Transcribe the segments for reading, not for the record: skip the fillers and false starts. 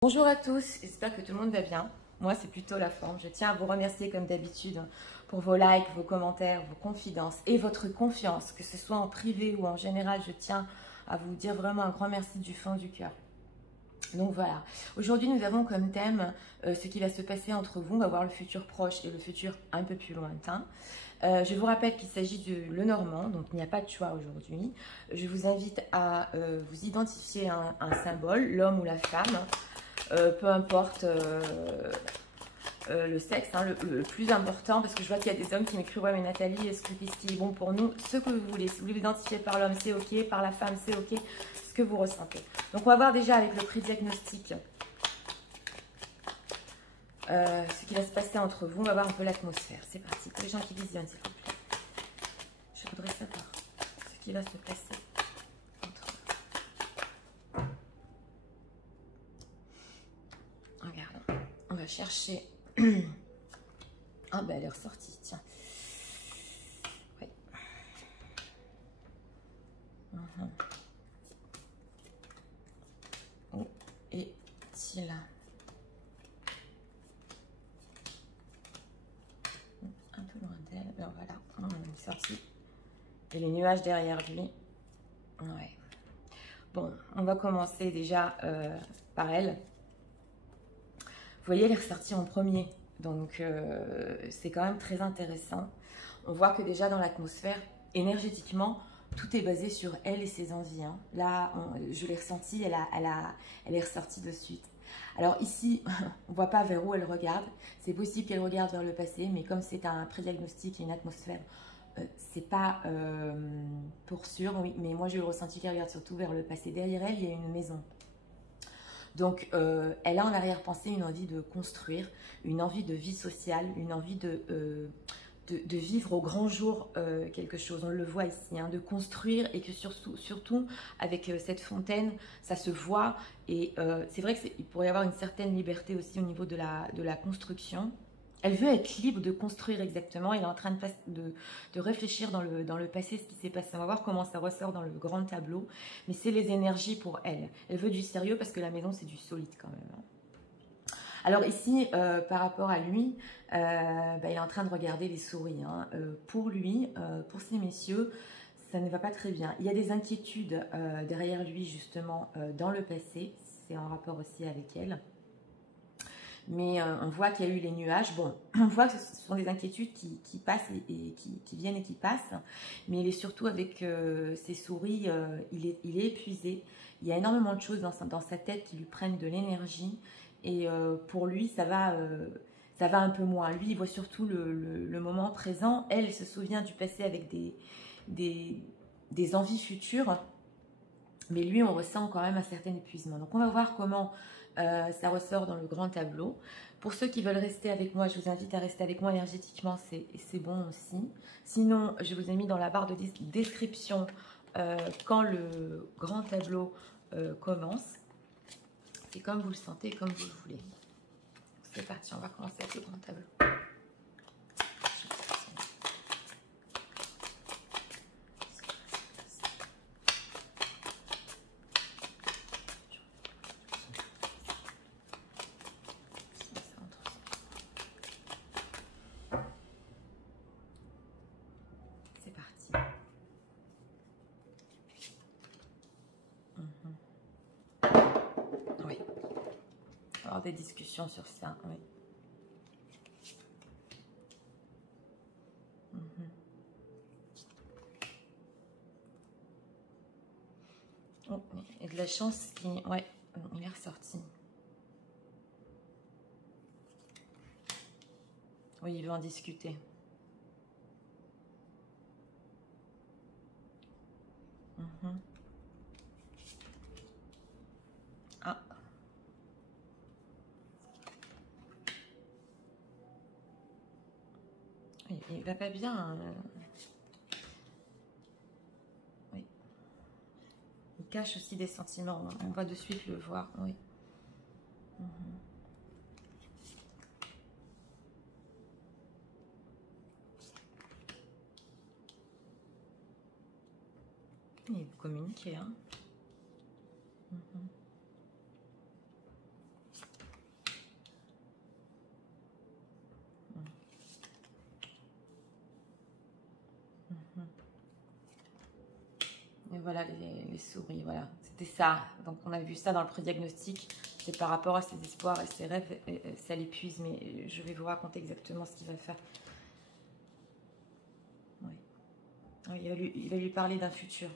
Bonjour à tous, j'espère que tout le monde va bien. Moi, c'est plutôt la forme. Je tiens à vous remercier comme d'habitude pour vos likes, vos commentaires, vos confidences et votre confiance, que ce soit en privé ou en général. Je tiens à vous dire vraiment un grand merci du fond du cœur. Donc voilà, aujourd'hui nous avons comme thème ce qui va se passer entre vous. On va voir le futur proche et le futur un peu plus lointain. Je vous rappelle qu'il s'agit de Lenormand, donc il n'y a pas de choix aujourd'hui. Je vous invite à vous identifier un symbole, l'homme ou la femme. Peu importe le sexe, hein, le plus important, parce que je vois qu'il y a des hommes qui m'écrivent: ouais mais Nathalie, est-ce que qu'est-ce qui est bon pour nous? Ce que vous voulez, si vous voulez vous identifier par l'homme, c'est ok, par la femme, c'est ok, ce que vous ressentez. Donc on va voir déjà avec le pré-diagnostic ce qui va se passer entre vous. On va voir un peu l'atmosphère. C'est parti, pour les gens qui visionnent, s'il vous plaît. Je voudrais savoir ce qui va se passer entre vous. Regardons, on va chercher. Ah ben elle est ressortie, tiens. Oui. Où est-il? Un peu loin d'elle. Ben voilà, on est sorti. Et les nuages derrière lui. Ouais. Bon, on va commencer déjà par elle. Vous voyez, elle est ressortie en premier. Donc, c'est quand même très intéressant. On voit que déjà dans l'atmosphère, énergétiquement, tout est basé sur elle et ses envies. Hein. Là, je l'ai ressentie, elle est ressortie de suite. Alors ici, on ne voit pas vers où elle regarde. C'est possible qu'elle regarde vers le passé, mais comme c'est un pré-diagnostic et une atmosphère, c'est pas pour sûr. Oui, mais moi, j'ai le ressenti qu'elle regarde surtout vers le passé. Derrière elle, il y a une maison. Donc, elle a en arrière-pensée une envie de construire, une envie de vie sociale, une envie de vivre au grand jour quelque chose. On le voit ici, hein, de construire, et que surtout avec cette fontaine, ça se voit. Et c'est vrai qu'il pourrait y avoir une certaine liberté aussi au niveau de la construction. Elle veut être libre de construire exactement. Elle est en train de réfléchir dans le passé, ce qui s'est passé. On va voir comment ça ressort dans le grand tableau. Mais c'est les énergies pour elle. Elle veut du sérieux parce que la maison, c'est du solide quand même. Alors ici, par rapport à lui, il est en train de regarder les souris. Hein. Pour lui, pour ces messieurs, ça ne va pas très bien. Il y a des inquiétudes derrière lui, justement, dans le passé. C'est en rapport aussi avec elle. Mais on voit qu'il y a eu les nuages. Bon, on voit que ce sont des inquiétudes qui passent et qui viennent et qui passent. Mais il est surtout avec ses souris, il est épuisé. Il y a énormément de choses dans sa tête qui lui prennent de l'énergie. Et pour lui, ça va un peu moins. Lui, il voit surtout le moment présent. Elle se souvient du passé avec des envies futures. Mais lui, on ressent quand même un certain épuisement. Donc, on va voir comment ça ressort dans le grand tableau. Pour ceux qui veulent rester avec moi, je vous invite à rester avec moi énergétiquement, c'est bon aussi. Sinon, je vous ai mis dans la barre de description quand le grand tableau commence. C'est comme vous le sentez, comme vous le voulez. C'est parti, on va commencer avec le grand tableau. C'est parti. Oui. On va avoir des discussions sur ça, oui. Oh, et de la chance qui... Ouais, il est ressorti. Oui, il veut en discuter. Ah. Il va pas bien. Hein. Oui. Il cache aussi des sentiments. On va de suite le voir. Oui. Il communique, hein. voilà, les souris, voilà. C'était ça. Donc, on a vu ça dans le pré-diagnostic. C'est par rapport à ses espoirs et ses rêves, ça l'épuise. Mais je vais vous raconter exactement ce qu'il va faire. Oui. Oui, il va lui parler d'un futur.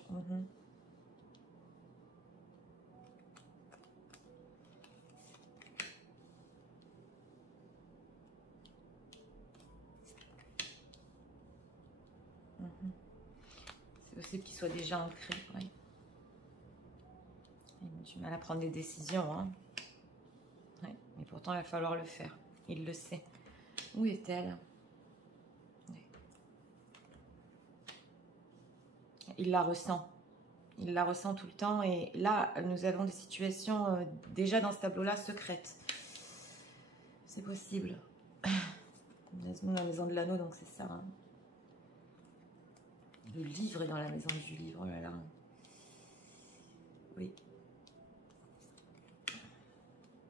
C'est possible qu'il soit déjà ancré. Oui. Il a du mal à prendre des décisions. Hein. Oui. Mais pourtant, il va falloir le faire. Il le sait. Où est-elle? Oui. Il la ressent. Il la ressent tout le temps. Et là, nous avons des situations déjà dans ce tableau-là secrètes. C'est possible. Dans la maison de l'anneau, donc c'est ça. Hein. Le livre est dans la maison du livre. Oh là là. Oui.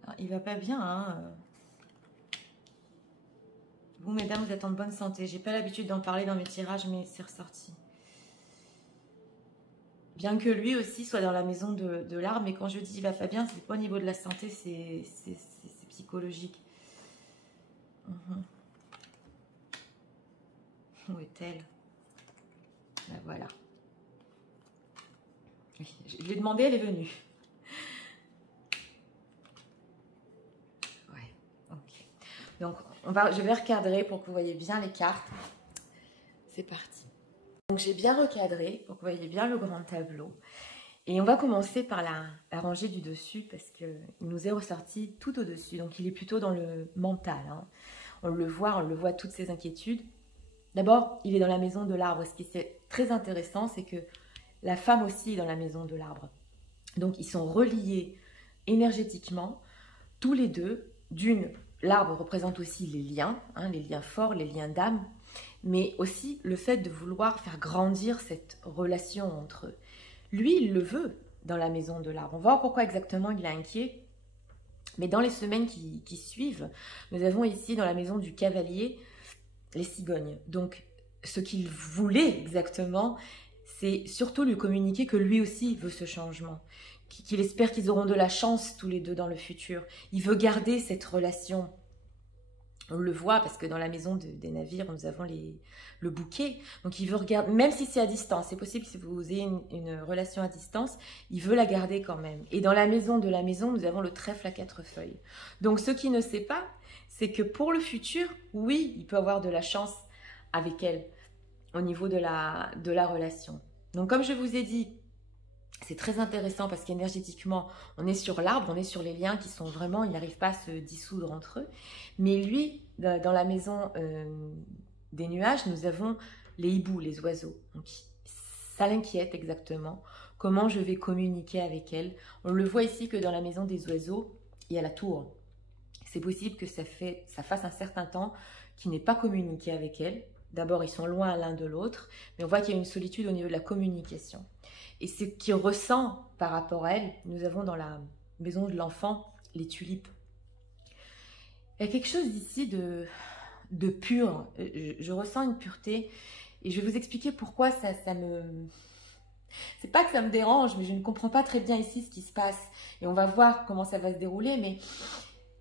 Ah, il va pas bien. Hein. Vous, mesdames, vous êtes en bonne santé. J'ai pas l'habitude d'en parler dans mes tirages, mais c'est ressorti. Bien que lui aussi soit dans la maison de l'arbre, mais quand je dis il va pas bien, c'est pas au niveau de la santé, c'est psychologique. Où est-elle? Ben voilà. Je l'ai demandé, elle est venue. Ouais, ok. Donc, je vais recadrer pour que vous voyez bien les cartes. C'est parti. Donc, j'ai bien recadré pour que vous voyez bien le grand tableau. Et on va commencer par la rangée du dessus parce qu'il nous est ressorti tout au-dessus. Donc, il est plutôt dans le mental. Hein. On le voit toutes ses inquiétudes. D'abord, il est dans la maison de l'arbre. Ce qui est très intéressant, c'est que la femme aussi est dans la maison de l'arbre. Donc, ils sont reliés énergétiquement, tous les deux. L'arbre représente aussi les liens forts, les liens d'âme, mais aussi le fait de vouloir faire grandir cette relation entre eux. Lui, il le veut dans la maison de l'arbre. On va voir pourquoi exactement il est inquiet. Mais dans les semaines qui suivent, nous avons ici dans la maison du cavalier les cigognes. Donc, ce qu'il voulait exactement, c'est surtout lui communiquer que lui aussi veut ce changement. Qu'il espère qu'ils auront de la chance tous les deux dans le futur. Il veut garder cette relation. On le voit parce que dans la maison des navires, nous avons le bouquet. Donc, il veut regarder, même si c'est à distance, c'est possible que vous ayez une relation à distance, il veut la garder quand même. Et dans la maison de la maison, nous avons le trèfle à 4 feuilles. Donc, ce qui ne sait pas, c'est que pour le futur, oui, il peut avoir de la chance avec elle au niveau de la relation. Donc, comme je vous ai dit, c'est très intéressant parce qu'énergétiquement, on est sur l'arbre, on est sur les liens qui sont vraiment, ils n'arrivent pas à se dissoudre entre eux. Mais lui, dans la maison des nuages, nous avons les hiboux, les oiseaux. Donc, ça l'inquiète exactement. Comment je vais communiquer avec elle? On le voit ici que dans la maison des oiseaux, il y a la tour. C'est possible que ça fasse un certain temps qu'il n'ait pas communiqué avec elle. D'abord, ils sont loin l'un de l'autre, mais on voit qu'il y a une solitude au niveau de la communication. Et ce qu'il ressent par rapport à elle, nous avons dans la maison de l'enfant les tulipes. Il y a quelque chose ici de pur. Je ressens une pureté et je vais vous expliquer pourquoi ça me... C'est pas que ça me dérange, mais je ne comprends pas très bien ici ce qui se passe. Et on va voir comment ça va se dérouler, mais...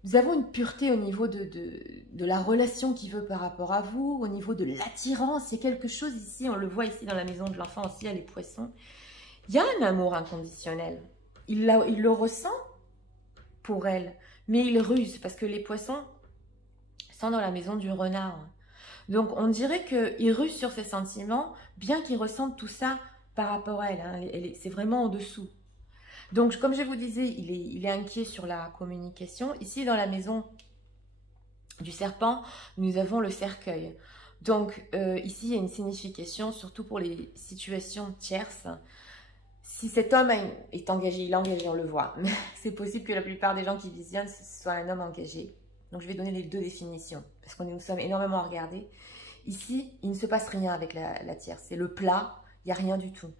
Nous avons une pureté au niveau de la relation qu'il veut par rapport à vous, au niveau de l'attirance. Il y a quelque chose ici, on le voit ici dans la maison de l'enfant aussi, il y a les poissons. Il y a un amour inconditionnel. Il le ressent pour elle, mais il ruse parce que les poissons sont dans la maison du renard. Donc on dirait qu'il ruse sur ses sentiments, bien qu'il ressente tout ça par rapport à elle. Hein. C'est vraiment en dessous. Donc, comme je vous disais, il est inquiet sur la communication. Ici, dans la maison du serpent, nous avons le cercueil. Donc, ici, il y a une signification, surtout pour les situations tierces. Si cet homme est engagé, il est engagé, on le voit. Mais c'est possible que la plupart des gens qui visionnent, ce soit un homme engagé. Donc, je vais donner les deux définitions, parce que nous sommes énormément à regarder. Ici, il ne se passe rien avec la tierce. C'est le plat, il n'y a rien du tout.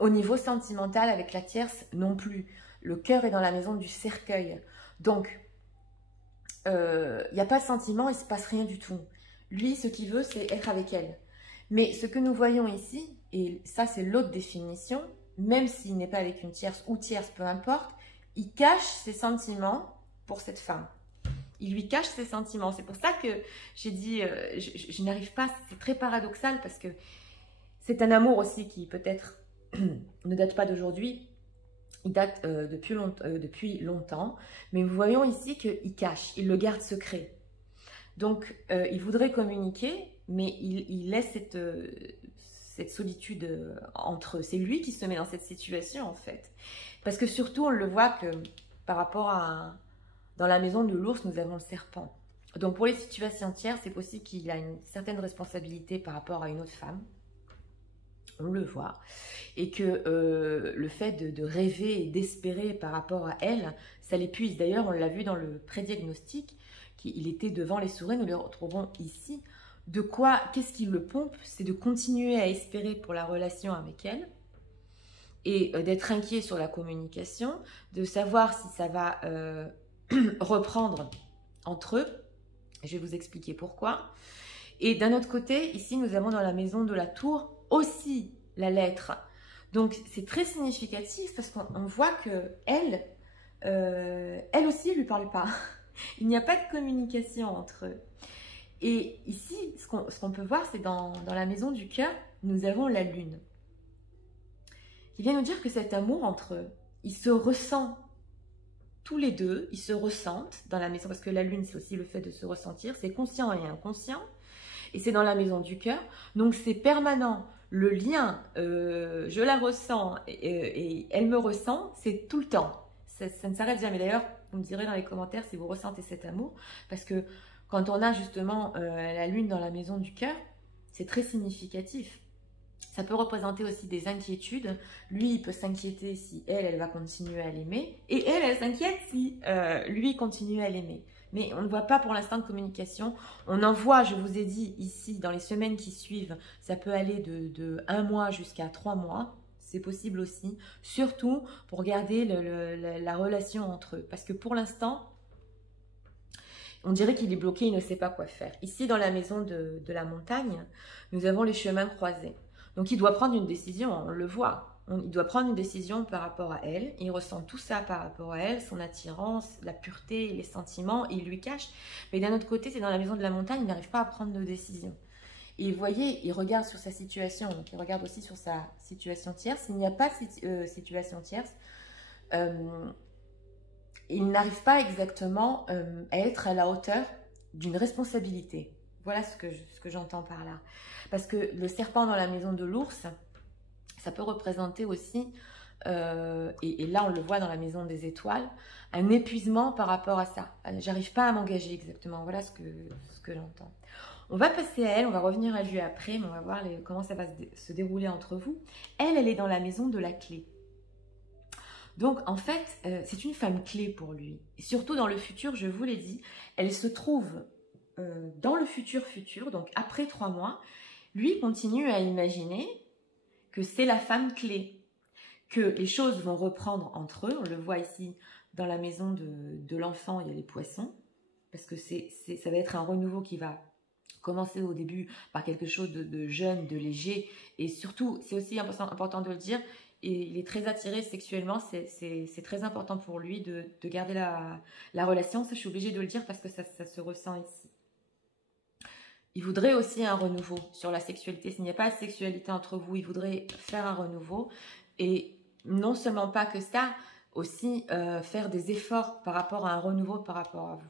Au niveau sentimental, avec la tierce, non plus. Le cœur est dans la maison du cercueil. Donc, il n'y a pas de sentiment, il ne se passe rien du tout. Lui, ce qu'il veut, c'est être avec elle. Mais ce que nous voyons ici, et ça c'est l'autre définition, même s'il n'est pas avec une tierce ou tierce, peu importe, il cache ses sentiments pour cette femme. Il lui cache ses sentiments. C'est pour ça que j'ai dit, je n'arrive pas, c'est très paradoxal parce que c'est un amour aussi qui peut-être ne date pas d'aujourd'hui, il date depuis longtemps, mais nous voyons ici qu'il cache, il le garde secret. Donc, il voudrait communiquer, mais il laisse cette solitude entre eux. C'est lui qui se met dans cette situation, en fait. Parce que surtout, on le voit que par rapport à... Dans la maison de l'ours, nous avons le serpent. Donc, pour les situations tiers, c'est possible qu'il a une certaine responsabilité par rapport à une autre femme. On le voit. Et que le fait de rêver et d'espérer par rapport à elle, ça l'épuise. D'ailleurs, on l'a vu dans le prédiagnostic, il était devant les souris, nous le retrouvons ici. De quoi, qu'est-ce qui le pompe? C'est de continuer à espérer pour la relation avec elle et d'être inquiet sur la communication, de savoir si ça va reprendre entre eux. Je vais vous expliquer pourquoi. Et d'un autre côté, ici, nous avons dans la maison de la tour aussi la lettre. Donc, c'est très significatif parce qu'on voit que elle aussi, elle ne lui parle pas. Il n'y a pas de communication entre eux. Et ici, ce qu'on peut voir, c'est dans la maison du cœur, nous avons la lune. Qui vient nous dire que cet amour entre eux, il se ressent tous les deux, ils se ressentent dans la maison, parce que la lune, c'est aussi le fait de se ressentir, c'est conscient et inconscient, et c'est dans la maison du cœur, donc c'est permanent. Le lien, je la ressens et elle me ressent, c'est tout le temps. Ça ne s'arrête jamais. D'ailleurs, vous me direz dans les commentaires si vous ressentez cet amour, parce que quand on a justement la lune dans la maison du cœur, c'est très significatif. Ça peut représenter aussi des inquiétudes. Lui, il peut s'inquiéter si elle va continuer à l'aimer. Et elle s'inquiète si lui continue à l'aimer. Mais on ne voit pas pour l'instant de communication. On en voit, je vous ai dit ici, dans les semaines qui suivent, ça peut aller de 1 mois jusqu'à 3 mois. C'est possible aussi. Surtout pour garder la relation entre eux. Parce que pour l'instant, on dirait qu'il est bloqué, il ne sait pas quoi faire. Ici, dans la maison de la montagne, nous avons les chemins croisés. Donc, il doit prendre une décision, on le voit. Il doit prendre une décision par rapport à elle. Il ressent tout ça par rapport à elle, son attirance, la pureté, les sentiments. Il lui cache. Mais d'un autre côté, c'est dans la maison de la montagne, il n'arrive pas à prendre de décision. Et vous voyez, il regarde sur sa situation. Donc, il regarde aussi sur sa situation tierce. S'il n'y a pas de situation tierce, il n'arrive pas exactement à être à la hauteur d'une responsabilité. Voilà ce que j'entends par là. Parce que le serpent dans la maison de l'ours, ça peut représenter aussi, et là on le voit dans la maison des étoiles, un épuisement par rapport à ça. J'arrive pas à m'engager exactement, voilà ce que j'entends. On va passer à elle, on va revenir à lui après, mais on va voir comment ça va se dérouler entre vous. Elle est dans la maison de la clé. Donc en fait, c'est une femme clé pour lui. Et surtout dans le futur, je vous l'ai dit, elle se trouve dans le futur, donc après 3 mois, lui continue à imaginer que c'est la femme clé, que les choses vont reprendre entre eux. On le voit ici dans la maison de l'enfant, il y a les poissons, parce que ça va être un renouveau qui va commencer au début par quelque chose de jeune, de léger, et surtout, c'est aussi important de le dire, et il est très attiré sexuellement, c'est très important pour lui de garder la relation. Ça, je suis obligée de le dire parce que ça se ressent ici. Il voudrait aussi un renouveau sur la sexualité. S'il n'y a pas de sexualité entre vous, il voudrait faire un renouveau. Et non seulement pas que ça, aussi faire des efforts par rapport à un renouveau par rapport à vous.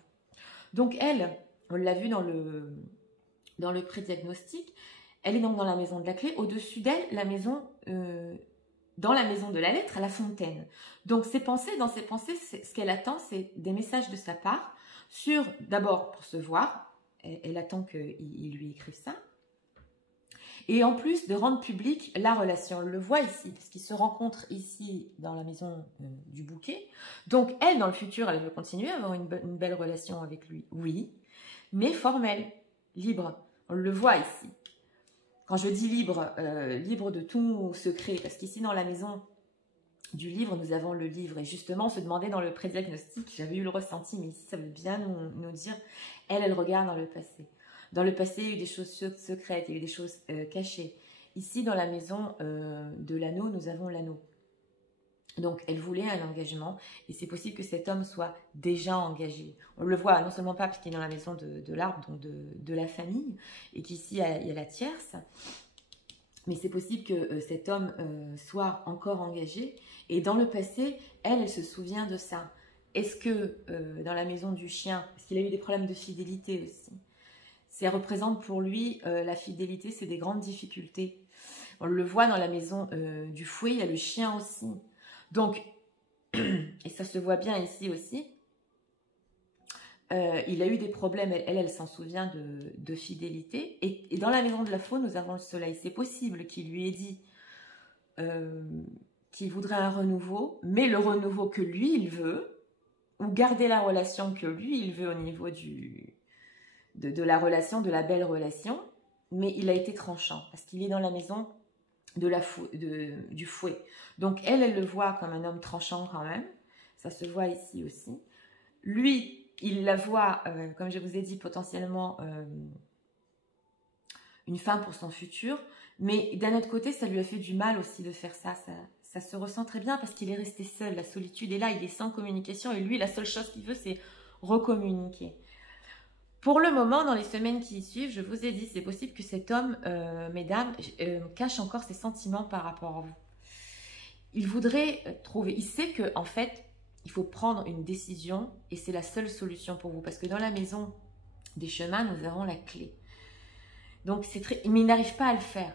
Donc elle, on l'a vu dans le pré-diagnostic, elle est donc dans la maison de la clé. Au-dessus d'elle, la maison... dans la maison de la lettre, à la fontaine. Donc dans ses pensées, ce qu'elle attend, c'est des messages de sa part sur, d'abord pour se voir, elle attend qu'il lui écrive ça, et en plus de rendre publique la relation. On le voit ici, parce qu'ils se rencontrent ici dans la maison du bouquet. Donc elle, dans le futur, elle veut continuer à avoir une belle relation avec lui, oui, mais formelle, libre. On le voit ici. Quand je dis libre, libre de tout secret, parce qu'ici dans la maison du livre, nous avons le livre. Et justement, on se demandait dans le pré-diagnostic, j'avais eu le ressenti, mais ici ça veut bien nous dire, elle regarde dans le passé. Dans le passé, il y a eu des choses secrètes, il y a eu des choses cachées. Ici, dans la maison de l'anneau, nous avons l'anneau. Donc, elle voulait un engagement et c'est possible que cet homme soit déjà engagé. On le voit non seulement pas parce qu'il est dans la maison de l'arbre, donc de la famille, et qu'ici, il y a la tierce, mais c'est possible que cet homme soit encore engagé. Et dans le passé, elle se souvient de ça. Est-ce que dans la maison du chien, parce qu'il a eu des problèmes de fidélité aussi, ça représente pour lui, la fidélité, c'est des grandes difficultés. On le voit dans la maison du fouet, il y a le chien aussi. Donc, et ça se voit bien ici aussi, il a eu des problèmes, elle s'en souvient de fidélité. Et dans la maison de la faux, nous avons le soleil. C'est possible qu'il lui ait dit qu'il voudrait un renouveau, mais le renouveau que lui, il veut, ou garder la relation que lui, il veut au niveau de la relation, de la belle relation, mais il a été tranchant, parce qu'il est dans la maison du fouet. Donc elle le voit comme un homme tranchant quand même, ça se voit ici aussi. Lui, il la voit, comme je vous ai dit, potentiellement une femme pour son futur, mais d'un autre côté, ça lui a fait du mal aussi de faire ça. Ça se ressent très bien parce qu'il est resté seul, la solitude est là, il est sans communication, et lui, la seule chose qu'il veut, c'est recommuniquer. Pour le moment, dans les semaines qui suivent, je vous ai dit, c'est possible que cet homme, mesdames, cache encore ses sentiments par rapport à vous. Il voudrait trouver, il sait que en fait, il faut prendre une décision et c'est la seule solution pour vous. Parce que dans la maison des chemins, nous avons la clé. Donc, mais il n'arrive pas à le faire.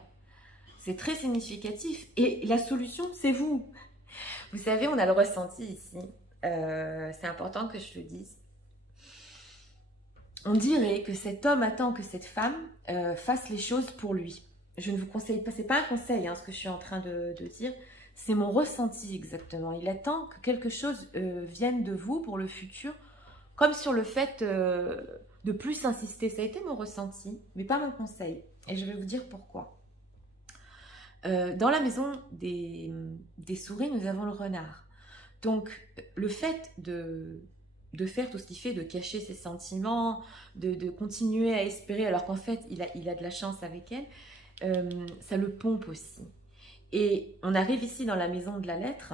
C'est très significatif. Et la solution, c'est vous. Vous savez, on a le ressenti ici. C'est important que je le dise. On dirait que cet homme attend que cette femme fasse les choses pour lui. Je ne vous conseille pas, c'est pas un conseil ce que je suis en train de dire, c'est mon ressenti exactement. Il attend que quelque chose vienne de vous pour le futur, comme sur le fait de plus insister. Ça a été mon ressenti, mais pas mon conseil. Et je vais vous dire pourquoi. Dans la maison des souris, nous avons le renard. Donc, le fait de faire tout ce qu'il fait, de cacher ses sentiments, de continuer à espérer, alors qu'en fait, il a de la chance avec elle, ça le pompe aussi. Et on arrive ici dans la maison de la lettre,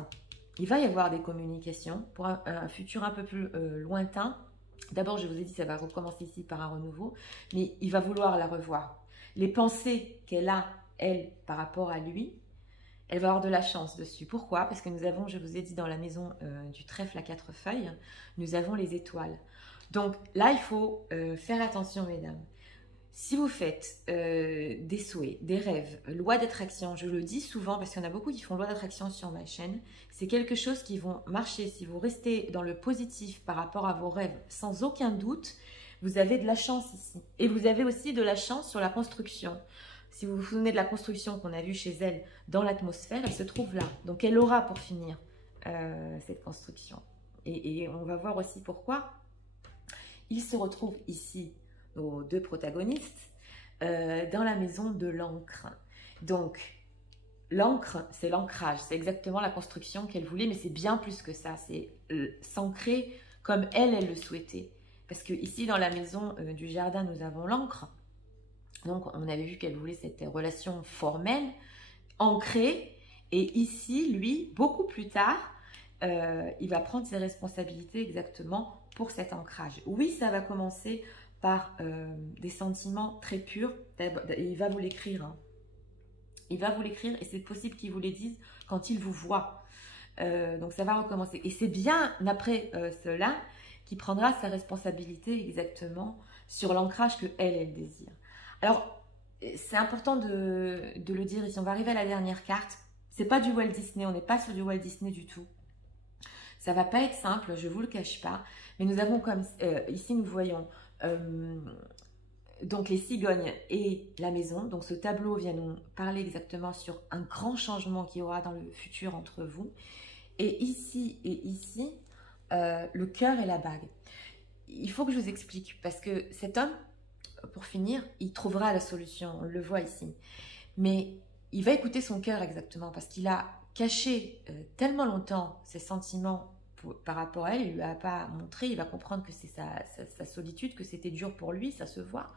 il va y avoir des communications pour un futur un peu plus lointain. D'abord, je vous ai dit, ça va recommencer ici par un renouveau, mais il va vouloir la revoir. Les pensées qu'elle a, elle, par rapport à lui, elle va avoir de la chance dessus. Pourquoi? Parce que nous avons, je vous ai dit, dans la maison du trèfle à 4 feuilles, nous avons les étoiles. Donc là, il faut faire attention, mesdames. Si vous faites des souhaits, des rêves, loi d'attraction, je le dis souvent parce qu'il y en a beaucoup qui font loi d'attraction sur ma chaîne, c'est quelque chose qui va marcher. Si vous restez dans le positif par rapport à vos rêves, sans aucun doute, vous avez de la chance ici. Et vous avez aussi de la chance sur la construction. Si vous vous souvenez de la construction qu'on a vue chez elle dans l'atmosphère, elle se trouve là. Donc elle aura pour finir cette construction. Et on va voir aussi pourquoi. Il se retrouve ici, nos deux protagonistes, dans la maison de l'encre. Donc l'encre, c'est l'ancrage. C'est exactement la construction qu'elle voulait, mais c'est bien plus que ça. C'est s'ancrer comme elle le souhaitait. Parce que ici, dans la maison du jardin, nous avons l'encre. Donc, on avait vu qu'elle voulait cette relation formelle, ancrée. Et ici, lui, beaucoup plus tard, il va prendre ses responsabilités exactement pour cet ancrage. Oui, ça va commencer par des sentiments très purs. Il va vous l'écrire. Il va vous l'écrire et c'est possible qu'il vous les dise quand il vous voit. Donc, ça va recommencer. Et c'est bien après cela qu'il prendra sa responsabilité exactement sur l'ancrage que elle désire. Alors, c'est important de le dire ici. On va arriver à la dernière carte. C'est pas du Walt Disney. On n'est pas sur du Walt Disney du tout. Ça va pas être simple, je vous le cache pas. Mais nous avons comme ici, nous voyons donc les cigognes et la maison. Donc, ce tableau vient nous parler exactement sur un grand changement qu'il y aura dans le futur entre vous. Et ici, le cœur et la bague. Il faut que je vous explique parce que cet homme, pour finir, il trouvera la solution, on le voit ici. Mais il va écouter son cœur exactement parce qu'il a caché tellement longtemps ses sentiments par rapport à elle, il ne lui a pas montré, il va comprendre que c'est sa solitude, que c'était dur pour lui, ça se voit.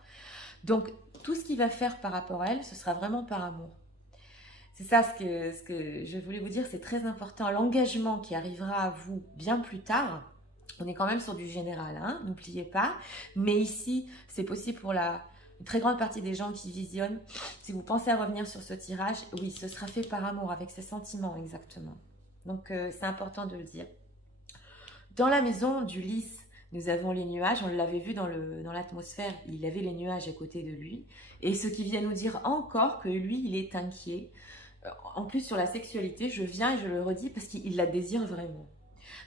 Donc, tout ce qu'il va faire par rapport à elle, ce sera vraiment par amour. C'est ça ce que je voulais vous dire, c'est très important. L'engagement qui arrivera à vous bien plus tard, on est quand même sur du général, hein, n'oubliez pas. Mais ici, c'est possible pour une très grande partie des gens qui visionnent. Si vous pensez à revenir sur ce tirage, oui, ce sera fait par amour, avec ses sentiments exactement. Donc, c'est important de le dire. Dans la maison du lys, nous avons les nuages. On l'avait vu dans l'atmosphère, il avait les nuages à côté de lui. Et ce qui vient nous dire encore que lui, il est inquiet. En plus, sur la sexualité, je viens et je le redis parce qu'il la désire vraiment.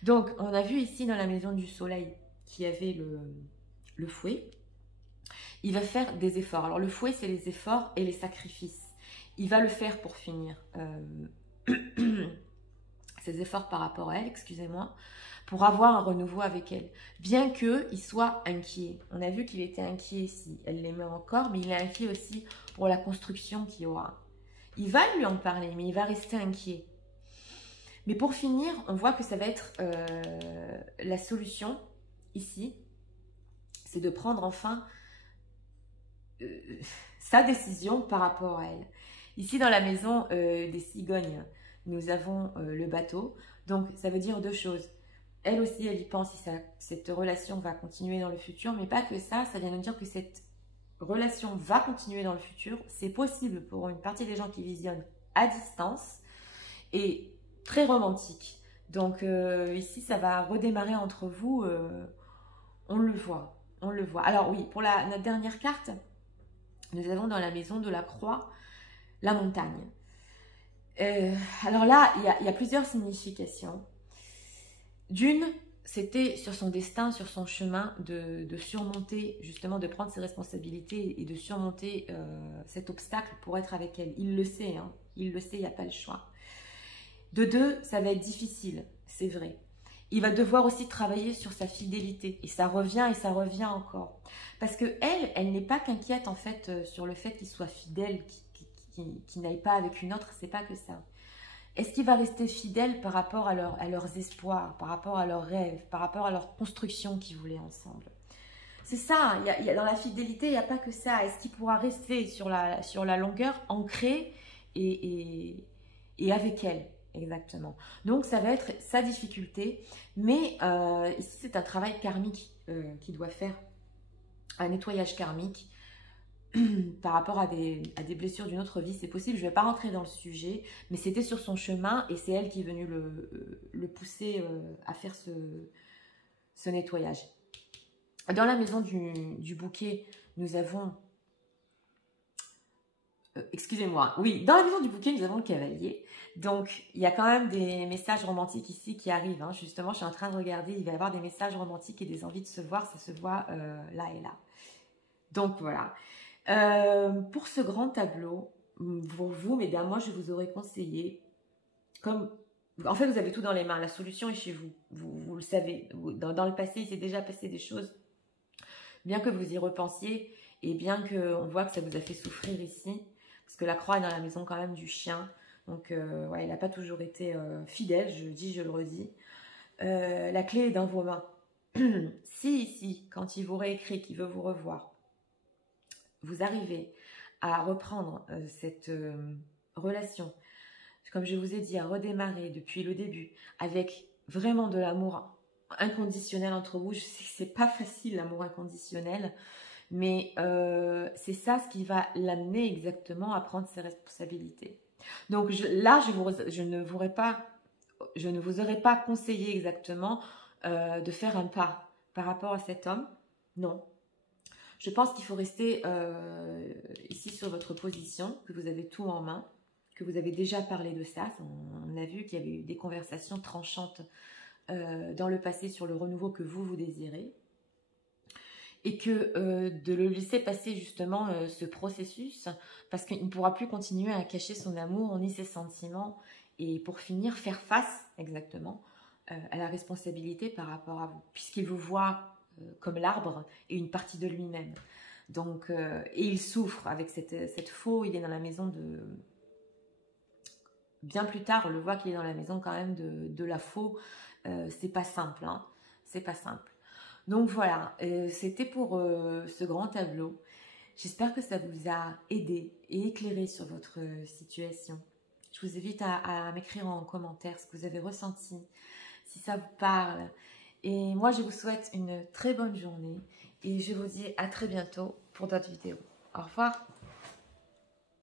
Donc, on a vu ici dans la maison du soleil qui avait le fouet. Il va faire des efforts. Alors, le fouet, c'est les efforts et les sacrifices. Il va le faire pour finir ses efforts par rapport à elle, excusez-moi, pour avoir un renouveau avec elle. Bien qu'il soit inquiet. On a vu qu'il était inquiet si elle l'aimait encore, mais il est inquiet aussi pour la construction qu'il y aura. Il va lui en parler, mais il va rester inquiet. Mais pour finir, on voit que ça va être la solution, ici, c'est de prendre enfin sa décision par rapport à elle. Ici, dans la maison des cigognes, nous avons le bateau. Donc, ça veut dire deux choses. Elle aussi, elle y pense si cette relation va continuer dans le futur, mais pas que ça vient nous dire que cette relation va continuer dans le futur. C'est possible pour une partie des gens qui visionnent à distance et très romantique. Donc ici, ça va redémarrer entre vous. On le voit, on le voit. Alors oui, pour notre dernière carte, nous avons dans la maison de la croix la montagne. Alors là, il y a plusieurs significations. D'une, c'était sur son destin, sur son chemin de surmonter, justement de prendre ses responsabilités et de surmonter cet obstacle pour être avec elle. Il le sait, hein, il le sait, il n'y a pas le choix. De deux, ça va être difficile, c'est vrai. Il va devoir aussi travailler sur sa fidélité. Et ça revient encore. Parce que elle n'est pas qu'inquiète en fait sur le fait qu'il soit fidèle, qu'il n'aille pas avec une autre, c'est pas que ça. Est-ce qu'il va rester fidèle par rapport à leurs espoirs, par rapport à leurs rêves, par rapport à leur construction qu'ils voulaient ensemble? C'est ça, dans la fidélité, il n'y a pas que ça. Est-ce qu'il pourra rester sur la longueur, ancré et avec elle? Exactement. Donc, ça va être sa difficulté. Mais ici, c'est un travail karmique qu'il doit faire. Un nettoyage karmique par rapport à des blessures d'une autre vie. C'est possible, je ne vais pas rentrer dans le sujet. Mais c'était sur son chemin et c'est elle qui est venue le pousser à faire ce nettoyage. Dans la maison du bouquet, nous avons... excusez-moi. Oui, dans la maison du bouquet, nous avons le cavalier. Donc, il y a quand même des messages romantiques ici qui arrivent. Hein. Justement, je suis en train de regarder. Il va y avoir des messages romantiques et des envies de se voir. Ça se voit là et là. Donc, voilà. Pour ce grand tableau, pour vous, mesdames, moi, je vous aurais conseillé, en fait, vous avez tout dans les mains. La solution est chez vous. Vous le savez. Dans le passé, il s'est déjà passé des choses. Bien que vous y repensiez et bien qu'on voit que ça vous a fait souffrir ici, parce que la croix est dans la maison quand même du chien. Donc, ouais, il n'a pas toujours été fidèle, je le dis, je le redis. La clé est dans vos mains. Si ici, quand il vous réécrit, qu'il veut vous revoir, vous arrivez à reprendre cette relation, comme je vous ai dit, à redémarrer depuis le début, avec vraiment de l'amour inconditionnel entre vous. Je sais que c'est pas facile l'amour inconditionnel, mais c'est ça ce qui va l'amener exactement à prendre ses responsabilités. Donc là, je ne vous aurais pas conseillé exactement de faire un pas par rapport à cet homme. Non. Je pense qu'il faut rester ici sur votre position, que vous avez tout en main, que vous avez déjà parlé de ça. On a vu qu'il y avait eu des conversations tranchantes dans le passé sur le renouveau que vous désirez. Et que de le laisser passer justement ce processus, parce qu'il ne pourra plus continuer à cacher son amour ni ses sentiments, et pour finir, faire face exactement à la responsabilité par rapport à vous, puisqu'il vous voit comme l'arbre et une partie de lui-même. Donc, et il souffre avec cette faux, il est dans la maison de... Bien plus tard, on le voit qu'il est dans la maison quand même de la faux. C'est pas simple, hein, c'est pas simple. Donc voilà, c'était pour ce grand tableau. J'espère que ça vous a aidé et éclairé sur votre situation. Je vous invite à m'écrire en commentaire ce que vous avez ressenti, si ça vous parle. Et moi, je vous souhaite une très bonne journée et je vous dis à très bientôt pour d'autres vidéos. Au revoir.